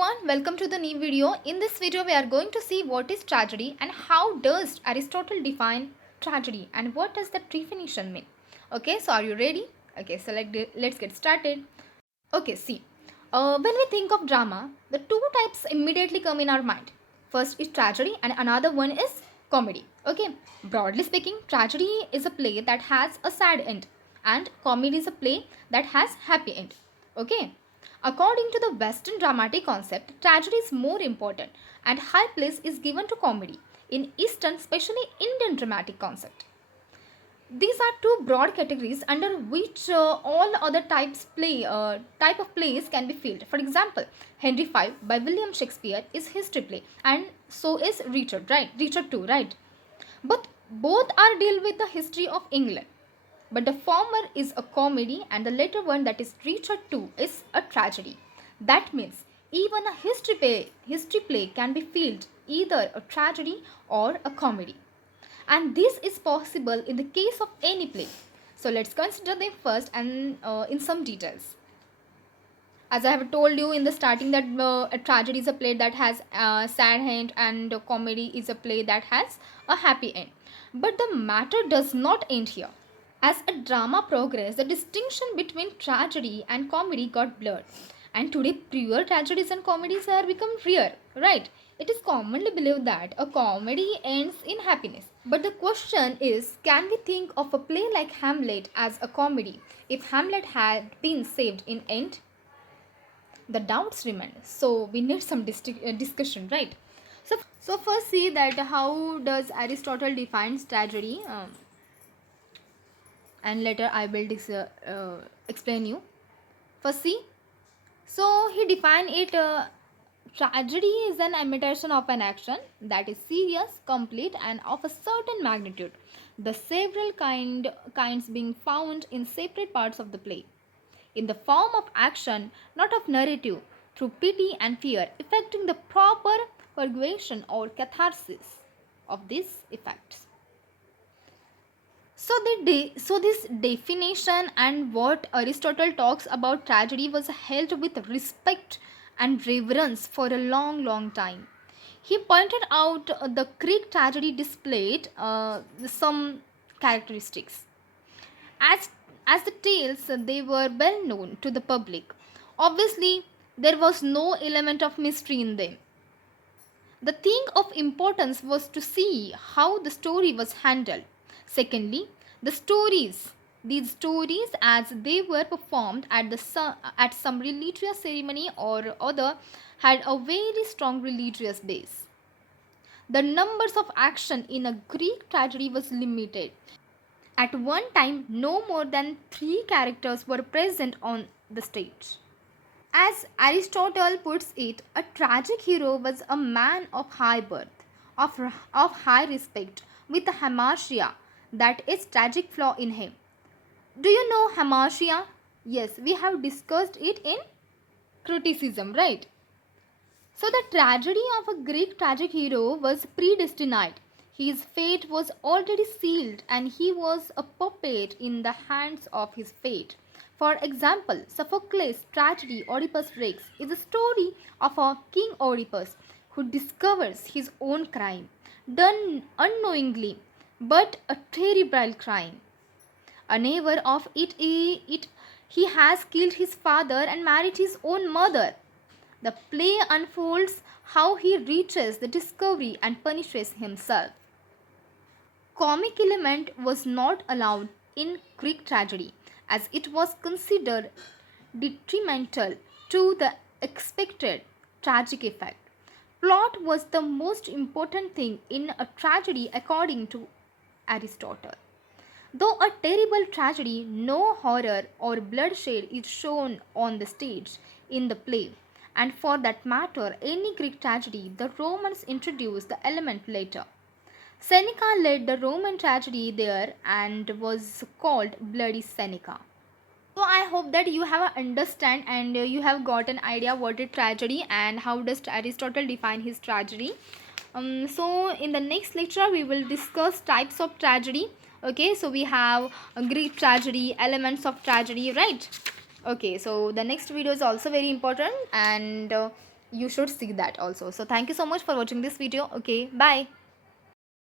everyone, welcome to the new video. In this video we are going to see what is tragedy and how does Aristotle define tragedy and what does the definition mean. Okay, so are you ready? Okay, so let's get started. Okay, see, when we think of drama, the two types immediately come in our mind. First is tragedy and another one is comedy. Okay, broadly speaking, tragedy is a play that has a sad end and comedy is a play that has happy end. Okay, according to the Western dramatic concept, tragedy is more important and high place is given to comedy. In Eastern, especially Indian dramatic concept, these are two broad categories under which all other type of plays can be filled. For example, Henry V by William Shakespeare is history play, and so is Richard, right? Richard too, right? But both are deal with the history of England. But the former is a comedy, and the later one, that is Richard II, is a tragedy. That means even a history play can be filled either a tragedy or a comedy, and this is possible in the case of any play. So let's consider them first and in some details. As I have told you in the starting that a tragedy is a play that has a sad end and a comedy is a play that has a happy end. But the matter does not end here. As a drama progressed, the distinction between tragedy and comedy got blurred. And today, pure tragedies and comedies have become rare, right? It is commonly believed that a comedy ends in happiness. But the question is, can we think of a play like Hamlet as a comedy if Hamlet had been saved in end? The doubts remain. So we need some discussion, right? So first see that how does Aristotle defines tragedy, and later I will explain you. First see, so he defined it. Tragedy is an imitation of an action that is serious, complete, and of a certain magnitude. The several kinds being found in separate parts of the play, in the form of action, not of narrative, through pity and fear, effecting the proper purgation or catharsis of these effects. So this definition and what Aristotle talks about tragedy was held with respect and reverence for a long time. He pointed out the Greek tragedy displayed some characteristics. As as the tales they were well known to the public, obviously there was no element of mystery in them. The thing of importance was to see how the story was handled. Secondly, these stories as they were performed at some religious ceremony or other had a very strong religious base. The numbers of action in a Greek tragedy was limited. At one time, no more than 3 characters were present on the stage. As Aristotle puts it, a tragic hero was a man of high birth, of high respect, with a hamartia, that is, tragic flaw in him. Do you know hamartia? Yes, we have discussed it in criticism, right? So, the tragedy of a Greek tragic hero was predestined. His fate was already sealed and he was a puppet in the hands of his fate. For example, Sophocles' tragedy Oedipus Rex is a story of a King Oedipus who discovers his own crime, done unknowingly, but a terrible crime. Unaware of it, he has killed his father and married his own mother. The play unfolds how he reaches the discovery and punishes himself. Comic element was not allowed in Greek tragedy as it was considered detrimental to the expected tragic effect. Plot was the most important thing in a tragedy according to Aristotle. Though a terrible tragedy, no horror or bloodshed is shown on the stage in the play. And for that matter, any Greek tragedy, the Romans introduced the element later. Seneca led the Roman tragedy there and was called Bloody Seneca. So I hope that you have understand and you have got an idea what is tragedy and how does Aristotle define his tragedy. So in the next lecture we will discuss types of tragedy. Okay, so we have a Greek tragedy, elements of tragedy, right? Okay, so the next video is also very important and You should see that also. So thank you so much for watching this video. Okay, bye.